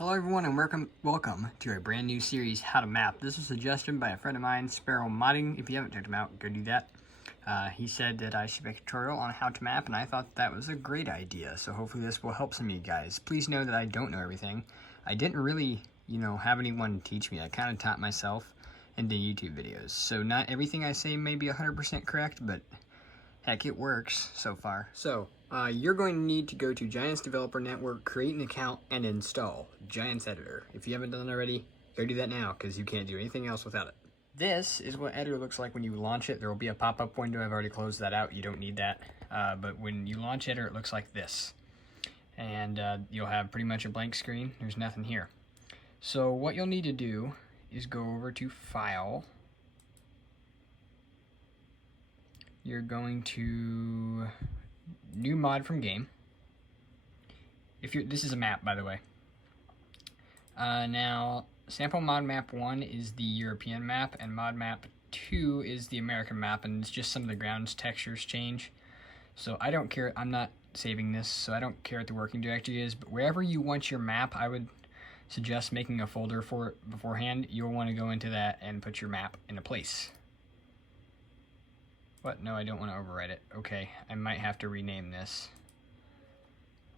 Hello everyone and welcome to a brand new series, How to Map. This was suggested by a friend of mine, Sparrow Modding. If you haven't checked him out, go do that. He said that I should make a tutorial on how to map, and I thought that was a great idea. So hopefully this will help some of you guys. Please know that I don't know everything. I didn't really, have anyone teach me. I kind of taught myself and did YouTube videos. So not everything I say may be 100% correct, but heck, it works so far. So, you're going to need to go to Giants Developer Network, create an account, and install Giants Editor. If you haven't done it already, go do that now, because you can't do anything else without it. This is what Editor looks like when you launch it. There will be a pop-up window. I've already closed that out. You don't need that. But when you launch Editor, it looks like this. And you'll have pretty much a blank screen. There's nothing here. So what you'll need to do is go over to File. You're going to new mod from game. This is a map, by the way. Now, sample mod map 1 is the European map, and mod map 2 is the American map, and it's just some of the ground's textures change. So I don't care. I'm not saving this, so I don't care what the working directory is. But wherever you want your map, I would suggest making a folder for it beforehand. You'll want to go into that and put your map into place. What? No, I don't want to overwrite it. Okay, I might have to rename this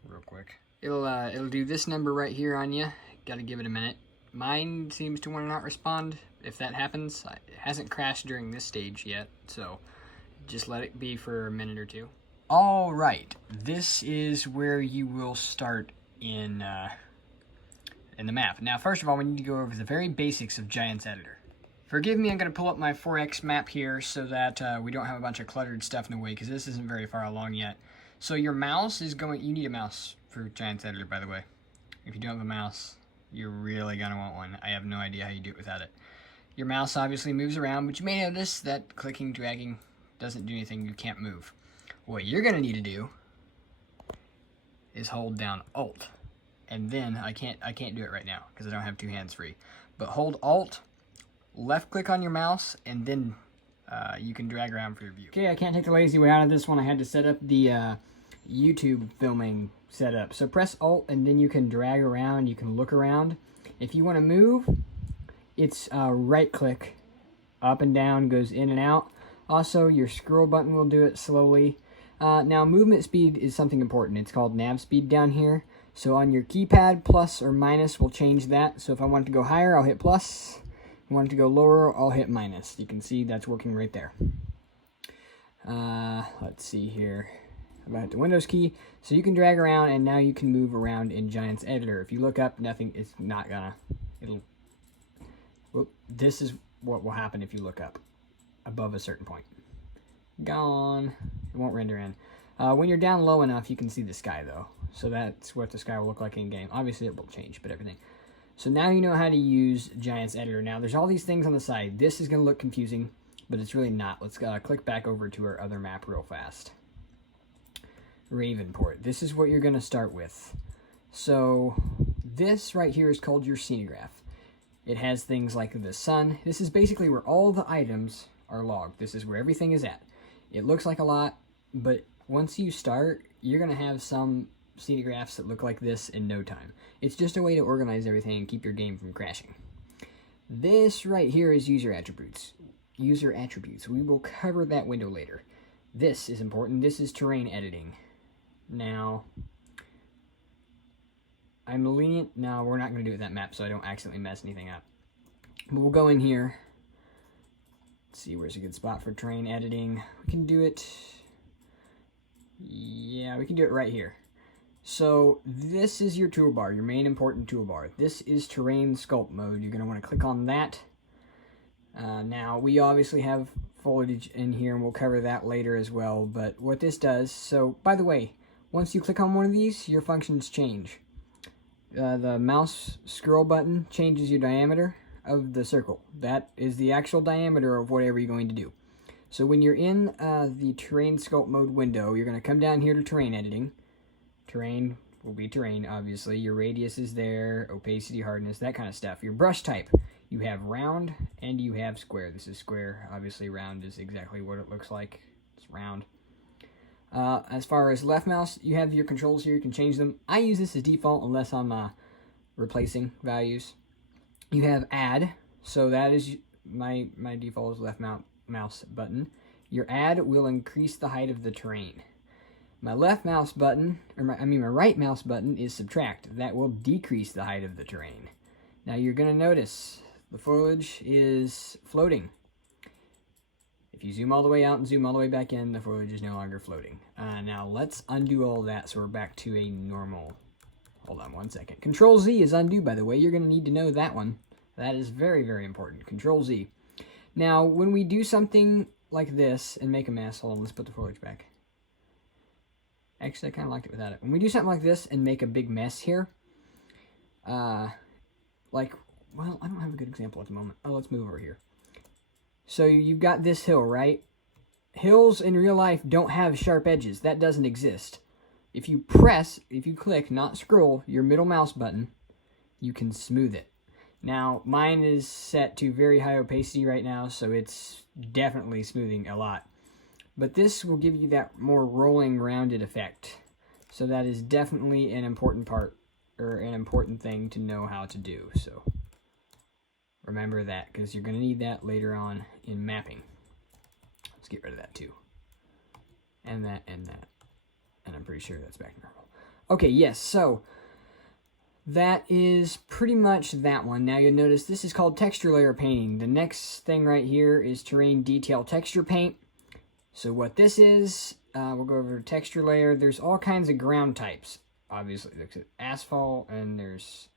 real quick. It'll do this number right here on you. Gotta give it a minute. Mine seems to want to not respond. If that happens, it hasn't crashed during this stage yet, so just let it be for a minute or two. All right, this is where you will start in the map. Now, first of all, we need to go over the very basics of Giants Editor. Forgive me, I'm going to pull up my 4X map here so that we don't have a bunch of cluttered stuff in the way, because this isn't very far along yet. So your mouse is going... You need a mouse for Giants Editor, by the way. If you don't have a mouse, you're really going to want one. I have no idea how you do it without it. Your mouse obviously moves around, but you may notice that clicking, dragging doesn't do anything. You can't move. What you're going to need to do is hold down Alt. And then, I can't do it right now, because I don't have two hands free. But hold Alt, left click on your mouse, and then you can drag around for your view. Okay, I can't take the lazy way out of this one. I had to set up the YouTube filming setup. So press Alt, and then you can drag around. You can look around. If you want to move, it's right click, up and down, goes in and out. Also, your scroll button will do it slowly. Now, movement speed is something important. It's called nav speed down here. So on your keypad, plus or minus will change that. So if I want to go higher, I'll hit plus. If I want it to go lower, I'll hit minus. You can see that's working right there. Let's see here. I'm going to hit the Windows key. So you can drag around, and now you can move around in Giants Editor. If you look up, nothing, it's not gonna, this is what will happen if you look up above a certain point. Gone. It won't render in. When you're down low enough, you can see the sky, though. So that's what the sky will look like in-game. Obviously, it will change, but everything. So now you know how to use Giants Editor. Now, there's all these things on the side. This is going to look confusing, but it's really not. Let's click back over to our other map real fast. Ravenport. This is what you're going to start with. So this right here is called your Scenograph. It has things like the sun. This is basically where all the items are logged. This is where everything is at. It looks like a lot, but once you start, you're going to have some Scenographs that look like this in no time. It's just a way to organize everything and keep your game from crashing. This right here is user attributes. User attributes. We will cover that window later. This is important. This is terrain editing. Now, I'm lenient. No, we're not going to do it with that map so I don't accidentally mess anything up. But we'll go in here. Let's see, where's a good spot for terrain editing? We can do it... Yeah, we can do it right here. So this is your toolbar, your main important toolbar. This is terrain sculpt mode. You're going to want to click on that. Now, we obviously have foliage in here, and we'll cover that later as well. But what this does, so by the way, once you click on one of these, your functions change. The mouse scroll button changes your diameter of the circle. That is the actual diameter of whatever you're going to do. So when you're in the terrain sculpt mode window, you're going to come down here to terrain editing. Terrain will be terrain, obviously. Your radius is there, opacity, hardness, that kind of stuff. Your brush type, you have round and you have square. This is square. Obviously, round is exactly what it looks like. It's round. As far as left mouse, you have your controls here. You can change them. I use this as default unless I'm replacing values. You have add, so that is my default is left mouse button. Your add will increase the height of the terrain. My left mouse button, my right mouse button is subtract. That will decrease the height of the terrain. Now you're going to notice the foliage is floating. If you zoom all the way out and zoom all the way back in, the foliage is no longer floating. Now let's undo all that so we're back to a normal. Hold on one second. Control Z is undo, by the way. You're going to need to know that one. That is very, very important. Control Z. Now, when we do something like this and make a mess, hold on, let's put the foliage back. Actually, I kind of liked it without it. When we do something like this and make a big mess here, like, well, I don't have a good example at the moment. Oh, let's move over here. So you've got this hill, right? Hills in real life don't have sharp edges. That doesn't exist. If you click, not scroll, your middle mouse button, you can smooth it. Now, mine is set to very high opacity right now, so it's definitely smoothing a lot. But this will give you that more rolling, rounded effect. So that is definitely an important part, or an important thing to know how to do. So remember that, because you're going to need that later on in mapping. Let's get rid of that too. And that, and that. And I'm pretty sure that's back to normal. Okay, yes, so that is pretty much that one. Now you'll notice this is called texture layer painting. The next thing right here is terrain detail texture paint. So what this is, we'll go over texture layer. There's all kinds of ground types. Obviously, there's asphalt and there's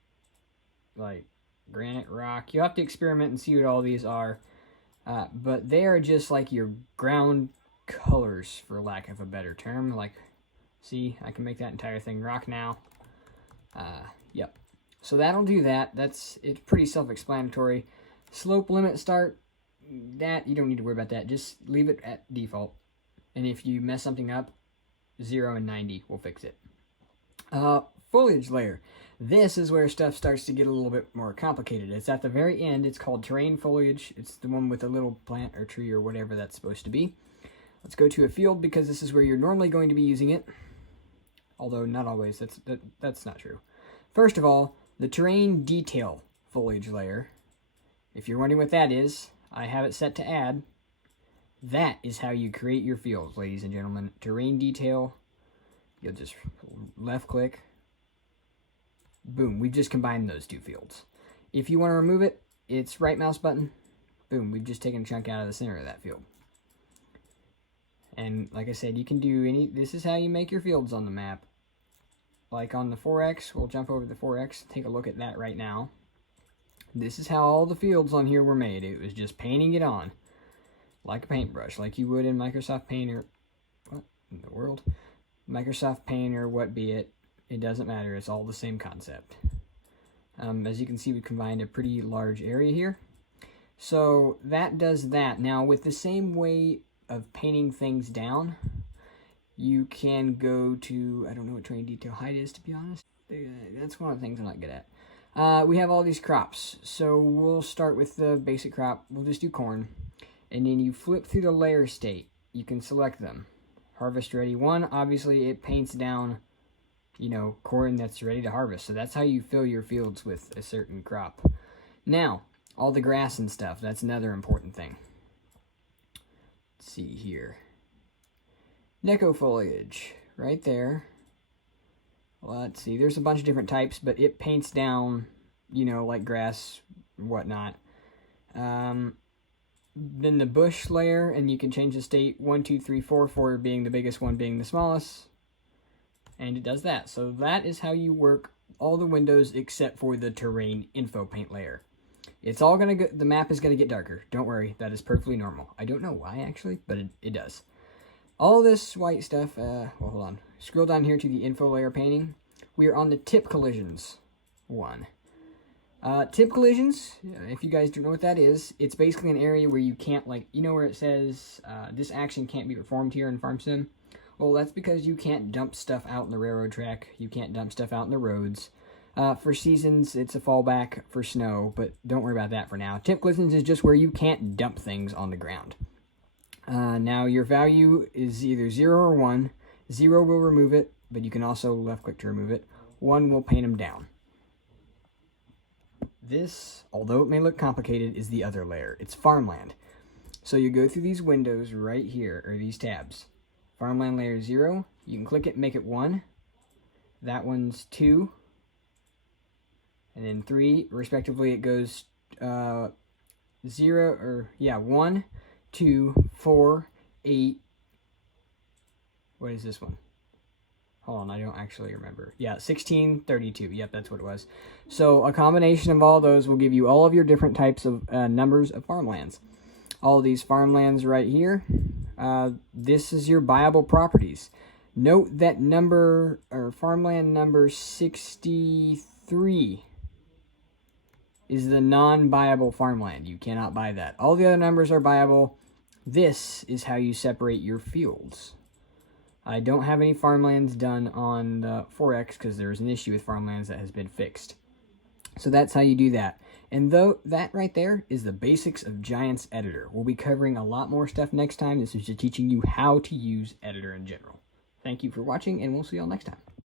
like granite, rock. You have to experiment and see what all these are. But they are just like your ground colors, for lack of a better term. Like, see, I can make that entire thing rock now. Yep. So that'll do that. It's pretty self-explanatory. Slope limit start, that you don't need to worry about that. Just leave it at default. And if you mess something up, 0 and 90 will fix it. Foliage layer. This is where stuff starts to get a little bit more complicated. It's at the very end. It's called terrain foliage. It's the one with a little plant or tree or whatever that's supposed to be. Let's go to a field because this is where you're normally going to be using it. Although not always. That's not true. First of all, the terrain detail foliage layer. If you're wondering what that is, I have it set to add. That is how you create your fields, ladies and gentlemen. Terrain detail. You'll just left click. Boom, we've just combined those two fields. If you want to remove it, it's right mouse button. Boom, we've just taken a chunk out of the center of that field. And like I said, you can do this is how you make your fields on the map. Like on the 4X, we'll jump over to the 4X, take a look at that right now. This is how all the fields on here were made. It was just painting it on. Like a paintbrush, like you would in Microsoft Paint or, what in the world? Microsoft Paint or what be it. It doesn't matter, it's all the same concept. As you can see, we combined a pretty large area here. So that does that. Now with the same way of painting things down, you can go to, I don't know what terrain detail height is, to be honest. That's one of the things I'm not good at. We have all these crops. So we'll start with the basic crop. We'll just do corn. And then you flip through the layer state. You can select them. Harvest ready 1, obviously it paints down, you know, corn that's ready to harvest. So that's how you fill your fields with a certain crop. Now, all the grass and stuff, that's another important thing. Let's see here. Neko foliage, right there. Let's see, there's a bunch of different types, but it paints down, you know, like grass, whatnot. Then the bush layer, and you can change the state 1, 2, 3, 4, 4 being the biggest, 1 being the smallest. And it does that. So that is how you work all the windows except for the terrain info paint layer. It's all gonna go, the map is gonna get darker. Don't worry, that is perfectly normal. I don't know why actually, but it does. All this white stuff, well, hold on. Scroll down here to the info layer painting. We are on the tip collisions 1. Tip collisions, if you guys don't know what that is, it's basically an area where you can't, like, you know where it says, this action can't be performed here in Farm Sim? Well, that's because you can't dump stuff out in the railroad track. You can't dump stuff out in the roads. For seasons, it's a fallback for snow, but don't worry about that for now. Tip collisions is just where you can't dump things on the ground. Now, your value is either 0 or 1. 0 will remove it, but you can also left-click to remove it. 1 will paint them down. This, although it may look complicated, is the other layer. It's farmland. So you go through these windows right here, or these tabs. Farmland layer 0, you can click it and make it 1. That one's 2. And then 3, respectively, it goes 1, 2, 4, 8. What is this one? Hold on, I don't actually remember. Yeah, 16, 32. Yep, that's what it was. So a combination of all those will give you all of your different types of numbers of farmlands. All of these farmlands right here, this is your buyable properties. Note that farmland number 63 is the non-buyable farmland. You cannot buy that. All the other numbers are buyable. This is how you separate your fields. I don't have any farmlands done on the 4X because there's an issue with farmlands that has been fixed. So that's how you do that. And though that right there is the basics of Giants Editor. We'll be covering a lot more stuff next time. This is just teaching you how to use Editor in general. Thank you for watching, and we'll see y'all next time.